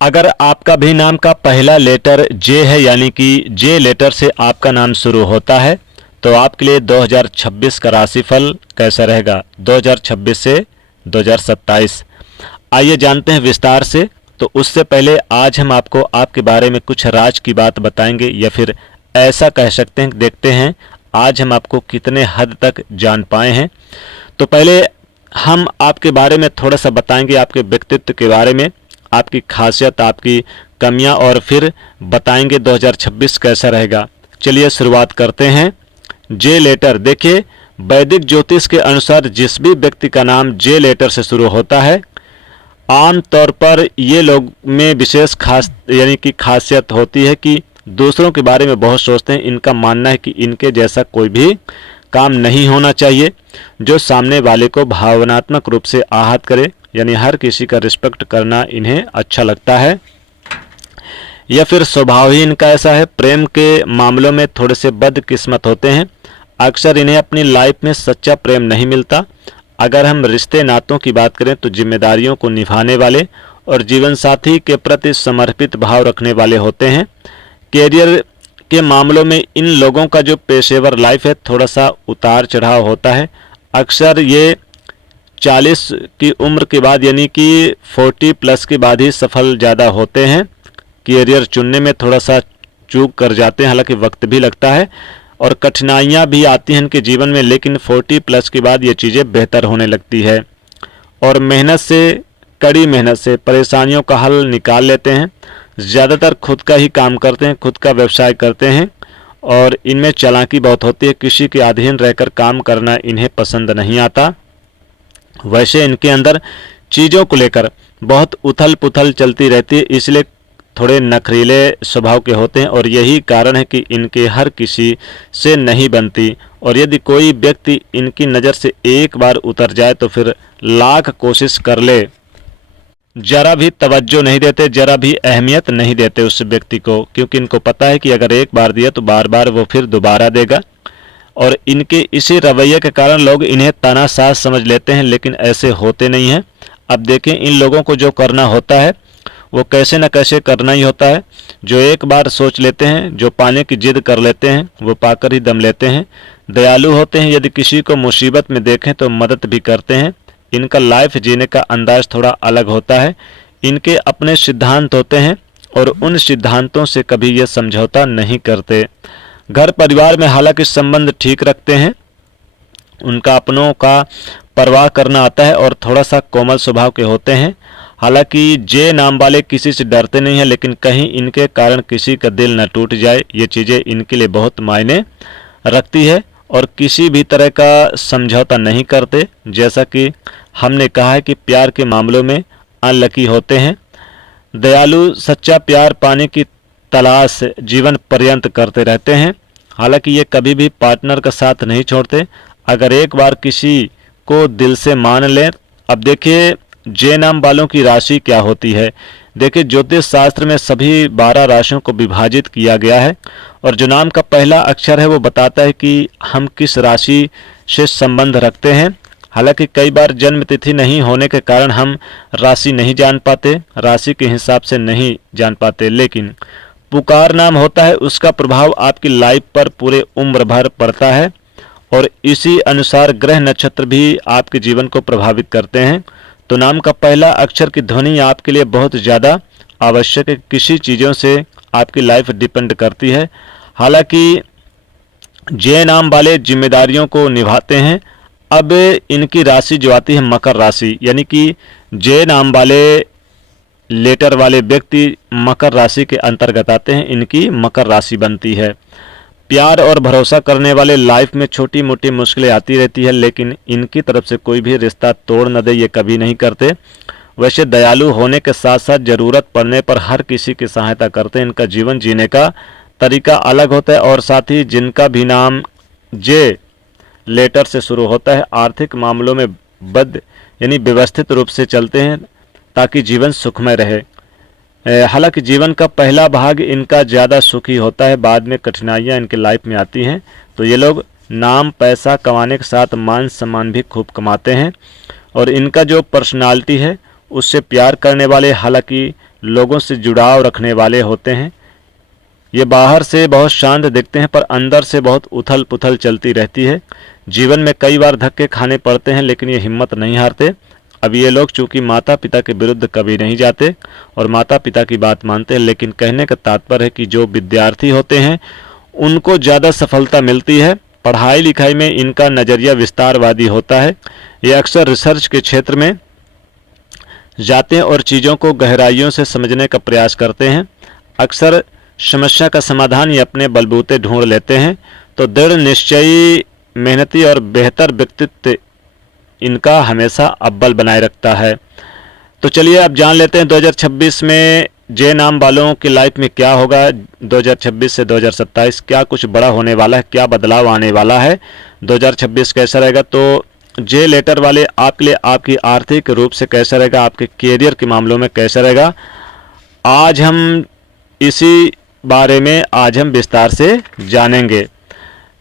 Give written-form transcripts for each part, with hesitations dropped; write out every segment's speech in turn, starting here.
अगर आपका भी नाम का पहला लेटर जे है, यानी कि जे लेटर से आपका नाम शुरू होता है, तो आपके लिए 2026 का राशिफल कैसा रहेगा 2026 से 2027। आइए जानते हैं विस्तार से। तो उससे पहले आज हम आपको आपके बारे में कुछ राज की बात बताएंगे, या फिर ऐसा कह सकते हैं, देखते हैं आज हम आपको कितने हद तक जान पाए हैं। तो पहले हम आपके बारे में थोड़ा सा बताएंगे, आपके व्यक्तित्व के बारे में, आपकी खासियत, आपकी कमियां, और फिर बताएंगे 2026 कैसा रहेगा। चलिए शुरुआत करते हैं। जे लेटर, देखिए वैदिक ज्योतिष के अनुसार जिस भी व्यक्ति का नाम जे लेटर से शुरू होता है, आम तौर पर ये लोग में विशेष खास यानी कि खासियत होती है कि दूसरों के बारे में बहुत सोचते हैं। इनका मानना है कि इनके जैसा कोई भी काम नहीं होना चाहिए जो सामने वाले को भावनात्मक रूप से आहत करे, यानी हर किसी का रिस्पेक्ट करना इन्हें अच्छा लगता है, या फिर स्वभाव ही इनका ऐसा है। प्रेम के मामलों में थोड़े से बदकिस्मत होते हैं। अक्सर इन्हें अपनी लाइफ में सच्चा प्रेम नहीं मिलता। अगर हम रिश्ते नातों की बात करें तो जिम्मेदारियों को निभाने वाले और जीवन साथी के प्रति समर्पित भाव रखने वाले होते हैं। कैरियर के मामलों में इन लोगों का जो पेशेवर लाइफ है थोड़ा सा उतार चढ़ाव होता है। अक्सर ये 40 की उम्र के बाद, यानी कि 40 प्लस के बाद ही सफल ज़्यादा होते हैं। कैरियर चुनने में थोड़ा सा चूक कर जाते हैं, हालांकि वक्त भी लगता है और कठिनाइयां भी आती हैं इनके जीवन में, लेकिन 40 प्लस के बाद ये चीज़ें बेहतर होने लगती है और मेहनत से, कड़ी मेहनत से परेशानियों का हल निकाल लेते हैं। ज़्यादातर खुद का ही काम करते हैं, खुद का व्यवसाय करते हैं और इनमें चालाकी बहुत होती है। किसी के अधीन रहकर काम करना इन्हें पसंद नहीं आता। वैसे इनके अंदर चीज़ों को लेकर बहुत उथल पुथल चलती रहती है, इसलिए थोड़े नखरीले स्वभाव के होते हैं और यही कारण है कि इनके हर किसी से नहीं बनती, और यदि कोई व्यक्ति इनकी नज़र से एक बार उतर जाए तो फिर लाख कोशिश कर ले, जरा भी तवज्जो नहीं देते, जरा भी अहमियत नहीं देते उस व्यक्ति को, क्योंकि इनको पता है कि अगर एक बार दिया तो बार बार वो फिर दोबारा देगा। और इनके इसी रवैये के कारण लोग इन्हें तानाशाह समझ लेते हैं, लेकिन ऐसे होते नहीं हैं। अब देखें, इन लोगों को जो करना होता है वो कैसे न कैसे करना ही होता है। जो एक बार सोच लेते हैं, जो पाने की जिद कर लेते हैं, वो पाकर ही दम लेते हैं। दयालु होते हैं, यदि किसी को मुसीबत में देखें तो मदद भी करते हैं। इनका लाइफ जीने का अंदाज थोड़ा अलग होता है। इनके अपने सिद्धांत होते हैं और उन सिद्धांतों से कभी ये समझौता नहीं करते। घर परिवार में हालांकि संबंध ठीक रखते हैं, उनका अपनों का परवाह करना आता है और थोड़ा सा कोमल स्वभाव के होते हैं। हालांकि जे नाम वाले किसी से डरते नहीं हैं, लेकिन कहीं इनके कारण किसी का दिल न टूट जाए, ये चीज़ें इनके लिए बहुत मायने रखती है और किसी भी तरह का समझौता नहीं करते। जैसा कि हमने कहा है कि प्यार के मामलों में अनलकी होते हैं। दयालु सच्चा प्यार पाने की तलाश जीवन पर्यंत करते रहते हैं। हालांकि ये कभी भी पार्टनर का साथ नहीं छोड़ते अगर एक बार किसी को दिल से मान लें। अब देखिए, जे नाम वालों की राशि क्या होती है। देखिए, ज्योतिष शास्त्र में सभी 12 राशियों को विभाजित किया गया है और जो नाम का पहला अक्षर है वो बताता है कि हम किस राशि से संबंध रखते हैं। हालांकि कई बार जन्म तिथि नहीं होने के कारण हम राशि नहीं जान पाते, राशि के हिसाब से नहीं जान पाते, लेकिन पुकार नाम होता है, उसका प्रभाव आपकी लाइफ पर पूरे उम्र भर पड़ता है और इसी अनुसार ग्रह नक्षत्र भी आपके जीवन को प्रभावित करते हैं। तो नाम का पहला अक्षर की ध्वनि आपके लिए बहुत ज़्यादा आवश्यक है। किसी चीज़ों से आपकी लाइफ डिपेंड करती है। हालांकि जे नाम वाले जिम्मेदारियों को निभाते हैं। अब इनकी राशि जो आती है मकर राशि, यानी कि जे नाम वाले लेटर वाले व्यक्ति मकर राशि के अंतर्गत आते हैं, इनकी मकर राशि बनती है। प्यार और भरोसा करने वाले, लाइफ में छोटी मोटी मुश्किलें आती रहती है, लेकिन इनकी तरफ से कोई भी रिश्ता तोड़ न दे ये कभी नहीं करते। वैसे दयालु होने के साथ साथ ज़रूरत पड़ने पर हर किसी की सहायता करते हैं। इनका जीवन जीने का तरीका अलग होता है और साथ ही जिनका भी नाम जे लेटर से शुरू होता है आर्थिक मामलों में यानी व्यवस्थित रूप से चलते हैं ताकि जीवन सुखमय रहे। हालांकि जीवन का पहला भाग इनका ज़्यादा सुखी होता है, बाद में कठिनाइयाँ इनके लाइफ में आती हैं। तो ये लोग नाम पैसा कमाने के साथ मान सम्मान भी खूब कमाते हैं और इनका जो पर्सनालिटी है उससे प्यार करने वाले, हालांकि लोगों से जुड़ाव रखने वाले होते हैं। ये बाहर से बहुत शांत दिखते हैं पर अंदर से बहुत उथल पुथल चलती रहती है। जीवन में कई बार धक्के खाने पड़ते हैं लेकिन ये हिम्मत नहीं हारते। अब ये लोग चूंकि माता पिता के विरुद्ध कभी नहीं जाते और माता पिता की बात मानते हैं, लेकिन कहने का तात्पर्य है कि जो विद्यार्थी होते हैं उनको ज़्यादा सफलता मिलती है। पढ़ाई लिखाई में इनका नज़रिया विस्तारवादी होता है। ये अक्सर रिसर्च के क्षेत्र में जाते हैं और चीज़ों को गहराइयों से समझने का प्रयास करते हैं। अक्सर समस्या का समाधान ये अपने बलबूते ढूंढ लेते हैं। तो दृढ़ निश्चयी, मेहनती और बेहतर व्यक्तित्व इनका हमेशा अव्वल बनाए रखता है। तो चलिए अब जान लेते हैं 2026 में जे नाम वालों की लाइफ में क्या होगा। 2026 से 2027 क्या कुछ बड़ा होने वाला है, क्या बदलाव आने वाला है, 2026 कैसा रहेगा। तो जे लेटर वाले आपके लिए आपकी आर्थिक रूप से कैसा रहेगा, आपके कैरियर के मामलों में कैसा रहेगा, आज हम इसी बारे में आज हम विस्तार से जानेंगे।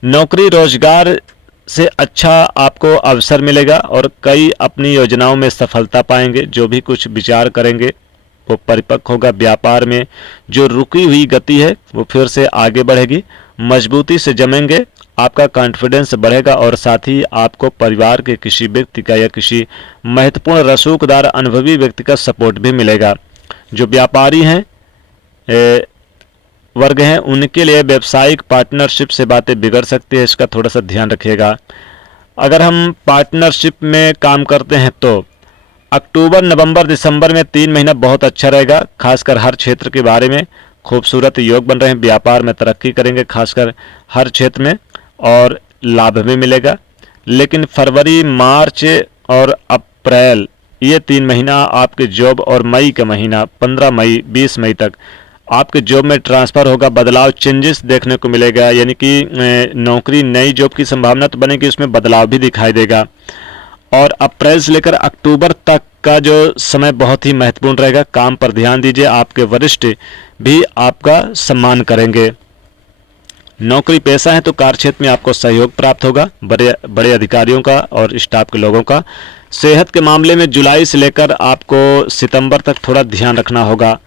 नौकरी रोजगार से अच्छा आपको अवसर मिलेगा और कई अपनी योजनाओं में सफलता पाएंगे। जो भी कुछ विचार करेंगे वो परिपक्व होगा। व्यापार में जो रुकी हुई गति है वो फिर से आगे बढ़ेगी। मजबूती से जमेंगे, आपका कॉन्फिडेंस बढ़ेगा और साथ ही आपको परिवार के किसी व्यक्ति का या किसी महत्वपूर्ण रसूखदार अनुभवी व्यक्ति का सपोर्ट भी मिलेगा। जो व्यापारी हैं वर्ग हैं उनके लिए व्यावसायिक पार्टनरशिप से बातें बिगड़ सकती है, इसका थोड़ा सा ध्यान रखिएगा। अगर हम पार्टनरशिप में काम करते हैं तो अक्टूबर, नवंबर, दिसंबर में 3 महीना बहुत अच्छा रहेगा। खासकर हर क्षेत्र के बारे में खूबसूरत योग बन रहे हैं। व्यापार में तरक्की करेंगे खासकर हर क्षेत्र में और लाभ भी मिलेगा। लेकिन फरवरी, मार्च और अप्रैल ये 3 महीना आपके जॉब और मई का महीना 15 मई 20 मई तक आपके जॉब में ट्रांसफ़र होगा, बदलाव, चेंजेस देखने को मिलेगा। यानी कि नौकरी, नई जॉब की संभावना तो बनेगी, उसमें बदलाव भी दिखाई देगा। और अप्रैल से लेकर अक्टूबर तक का जो समय बहुत ही महत्वपूर्ण रहेगा। काम पर ध्यान दीजिए, आपके वरिष्ठ भी आपका सम्मान करेंगे। नौकरी पेशा है तो कार्यक्षेत्र में आपको सहयोग प्राप्त होगा बड़े अधिकारियों का और स्टाफ के लोगों का। सेहत के मामले में जुलाई से लेकर आपको सितंबर तक थोड़ा ध्यान रखना होगा।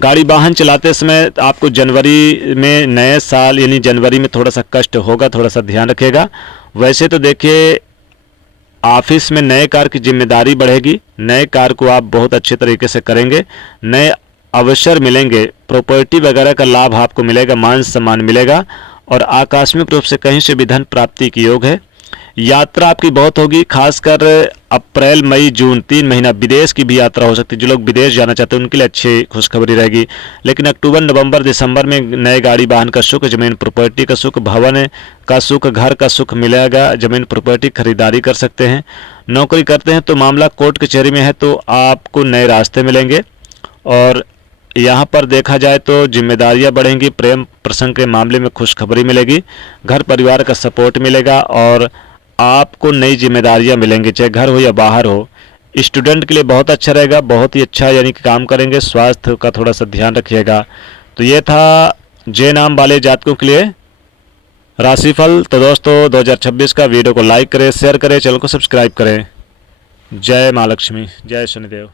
गाड़ी वाहन चलाते समय आपको जनवरी में, नए साल यानी जनवरी में थोड़ा सा कष्ट होगा, थोड़ा सा ध्यान रखिएगा। वैसे तो देखिए ऑफिस में नए कार्य की जिम्मेदारी बढ़ेगी, नए कार्य को आप बहुत अच्छे तरीके से करेंगे, नए अवसर मिलेंगे, प्रॉपर्टी वगैरह का लाभ आपको मिलेगा, मान सम्मान मिलेगा और आकस्मिक रूप से कहीं से भी धन प्राप्ति की योग है। यात्रा आपकी बहुत होगी, खासकर अप्रैल, मई, जून 3 महीना विदेश की भी यात्रा हो सकती है। जो लोग विदेश जाना चाहते हैं उनके लिए अच्छी खुशखबरी रहेगी। लेकिन अक्टूबर, नवंबर, दिसंबर में नए गाड़ी वाहन का सुख, जमीन प्रॉपर्टी का सुख, भवन का सुख, घर का सुख मिलेगा। जमीन प्रॉपर्टी खरीदारी कर सकते हैं। नौकरी करते हैं तो मामला कोर्ट कचहरी में है तो आपको नए रास्ते मिलेंगे। और यहाँ पर देखा जाए तो जिम्मेदारियाँ बढ़ेंगी, प्रेम प्रसंग के मामले में खुशखबरी मिलेगी, घर परिवार का सपोर्ट मिलेगा और आपको नई जिम्मेदारियां मिलेंगी, चाहे घर हो या बाहर हो। स्टूडेंट के लिए बहुत अच्छा रहेगा, बहुत ही अच्छा यानी कि काम करेंगे। स्वास्थ्य का थोड़ा सा ध्यान रखिएगा। तो ये था जे नाम वाले जातकों के लिए राशिफल। तो दोस्तों 2026 का वीडियो को लाइक करें, शेयर करें, चैनल को सब्सक्राइब करें। जय माँ लक्ष्मी, जय शनिदेव।